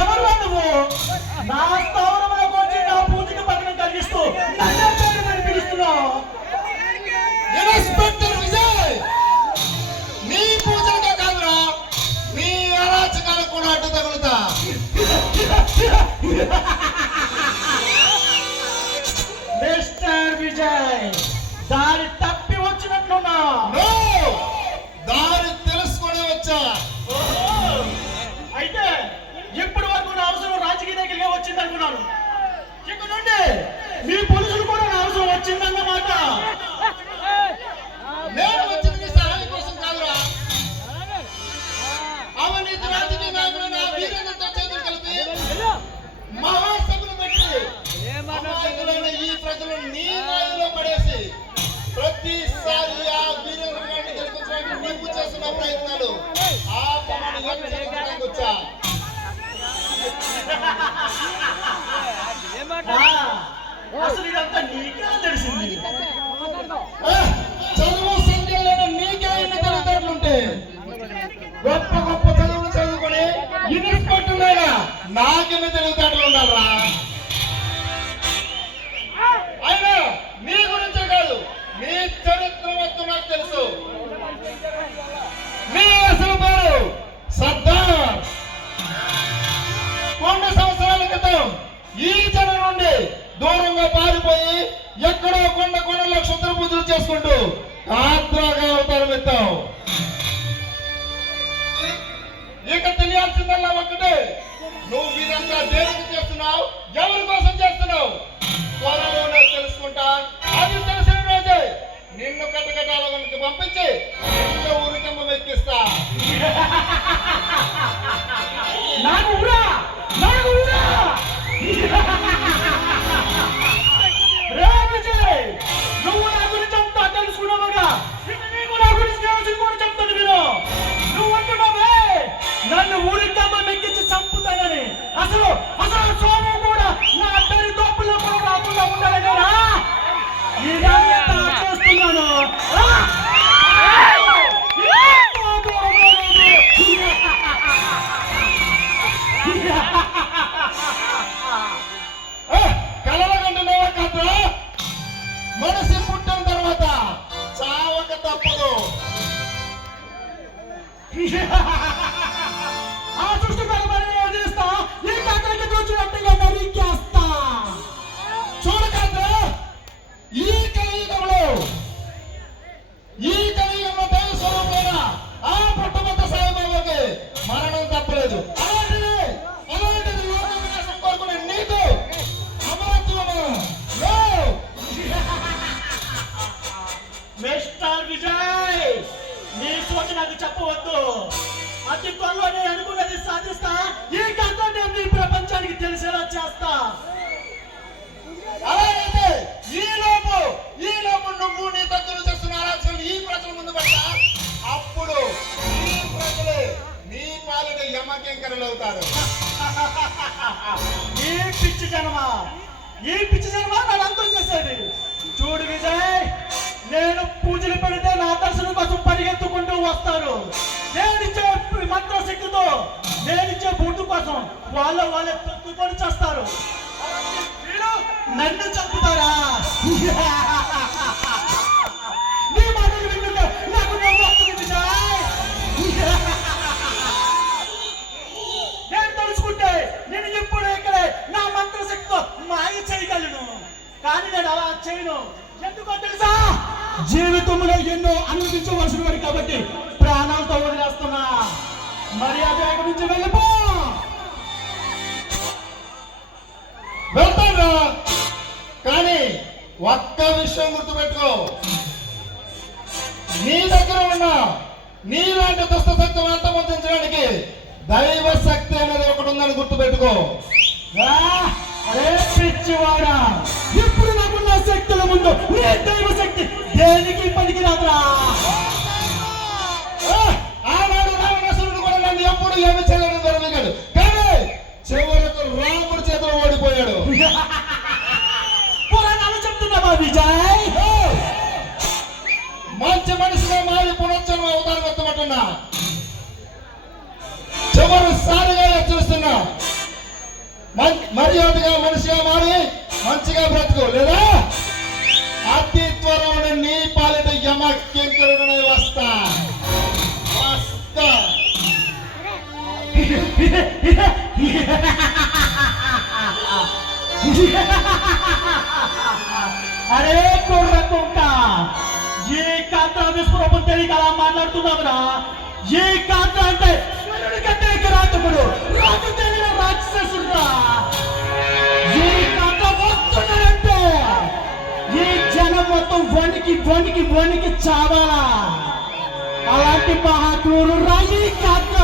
ఎవరు నువ్వు? నా స్థావరంలోకి వచ్చి నా పూజకి పక్కన కలిగిస్తూ నన్ను పేరు పిలుస్తున్నావు. ఇన్స్పెక్టర్ విజయ్, నీ పూజలకే కాదురా, నీ అరాచకాలకు కూడా అడ్డు తగులుతా. మిస్టర్ విజయ్, దారి తప్పి వచ్చినట్లున్నా? దారి తెలుసుకొని వచ్చా. అయితే ఇప్పటి వరకు నా అవసరం రాజకీయ దగ్గరగా వచ్చింది అనుకున్నాను. ఇక నుండి మీ పోలీసులు కూడా నా అవసరం వచ్చిందన్నమాట. నేను వచ్చింది సహాయం కోసం కాదురా, అవినీతి రాజకీయ నాయకులు నా వీరులతో చేతులు కలిపి మహాసభలు పెట్టి అమాయకులైన ఈ ప్రజలు నీ మాయలో పడేసి ప్రతిసారి ఆ వీరులను గెలిపించడానికి నీవు చేస్తున్న ప్రయత్నాలు ఆపమని హెచ్చరించడానికి వచ్చా. అసలు ఇదంతా నీకే తెలిసింది. చదువు సంఖ్యలో నీకే ఎన్ని తెలివితేటలుంటే గొప్ప గొప్ప చదువులు చదువుకొని ఇన్స్పెక్టర్ నాకెన్ని తెలివితేటలు ఉండాలరా. అయినా నీ గురించే కాదు, నీ చరిత్ర మొత్తం నాకు తెలుసు. నీ అసలు పేరు సర్దార్. 100 సంవత్సరాల క్రితం ఈ జనం నుండి దూరంగా పారిపోయి ఎక్కడో కొండలో క్షుద్ర పూజలు చేసుకుంటూ ఆత్రాగా అవతారం ఎత్తావు. ఇక తెలియాల్సిందల్లా ఒక్కటే, నువ్వు ఇదంతా దేనికి చేస్తున్నావు, ఎవరి కోసం చేస్తున్నావు త్వరలోనే తెలుసుకుంటా. అది తెలిసిన రోజే నిన్ను కట్టకట్టాల వెనక్కి పంపించి నిన్ను ఊరికమ్మ ఎక్కిస్తా. నాకు ఊరా, నాకు ఊరా. నువ్వు నా గురించి అంతా తెలుసుకున్నావుగా, నీకు నా గురించి కూడా చెప్తాను. మీరు నువ్వు అంటున్నావే నన్ను ఊరికమ్మ మెక్కించి చంపుతానని. అసలు అసలు సోము కూడా నా అద్దరి తోపుల్లో కూడా రాకుండా ఉండాలనేనా ఇదంతా చేస్తున్నాను. కాదు. అతి త్వరలో నేను అనుకున్నది సాధిస్తా. ఈ కర్తవ్యం ఈ ప్రపంచానికి తెలిసేలా చేస్తా. అలాగైతే ఈ లోపు నువ్వు నీ తత్తులు చేస్తున్న ఆలోచనలు ఈ ప్రజల ముందు పెట్టా. అప్పుడు ఈ ప్రజలే నీ పాలిట యమకింకరులు అవుతారు. ఈ పిచ్చి జన్మ నన్ను అంతం చేసేది. చూడు విజయ్, నేను పూజలు పెడితే నా దర్శనం కోసం పరిగెత్తుకుంటూ వస్తారు. నేనిచ్చే మంత్రశక్తితో, నేనిచ్చే బూటు కోసం వాళ్ళే తొత్తుకొని చేస్తారు. వీళ్ళు నన్ను చంపుతారా? నీ మాటలు వింటుంటే నాకు నవ్వు వస్తుంది విజయ్. నేను తలుచుకుంటే నేను ఎప్పుడు ఇక్కడే నా మంత్రశక్తితో మాయ చేయగలను. కానీ నేను అలా చేయను. ఎందుకో తెలుసా? జీవితంలో ఎన్నో అనుభవించవలసిన వాడు కాబట్టి ప్రాణాలతో వదిలేస్తున్నా. మర్యాద నుంచి వెళ్ళిపో. వెళ్తాను, కానీ ఒక్క విషయం గుర్తుపెట్టుకో. నీ దగ్గర ఉన్న నీలాంటి దుష్టశక్తి అంతమొందించడానికి దైవ శక్తి అనేది ఒకటి ఉందని గుర్తుపెట్టుకో. అరే పిచ్చివాడా, ఇప్పుడు నాకున్న శక్తుల ముందు నీ దైవ శక్తి దేనికి పనికి రాదురా. ఆనాడు రావణాసురుడు కూడా నన్ను ఎప్పుడు ఏమి చేయడం జరగదు, కానీ చివరకు రాముడి చేతిలో ఓడిపోయాడు. పురాణాలు చెప్తున్నావా విజయ్? మంచి మనిషిగా మారి పునర్జన్మ అవతారం ఎత్తమంటున్నా. చివరిసారిగా చూస్తున్నా. మర్యాదగా మనిషిగా మారి మంచిగా బ్రతుకు, లేదా అతి త్వరలో నీ పాలిట యమకింకరుడనే వస్తా. అరే కుర్ర కుంక, ఈ కాంత విశ్వరూపం తెలియక అలా మాట్లాడుతున్నావురా? ఈ కాంత అంటే కంటే కిరాతకుడు, రాజు తెలియని రాక్షసుడురా. ఈ కాంత వస్తున్నాడంటే ఈ జనం మొత్తం వణికి చావాలా. అలాంటి మహాక్రూరు రాయి కాంత.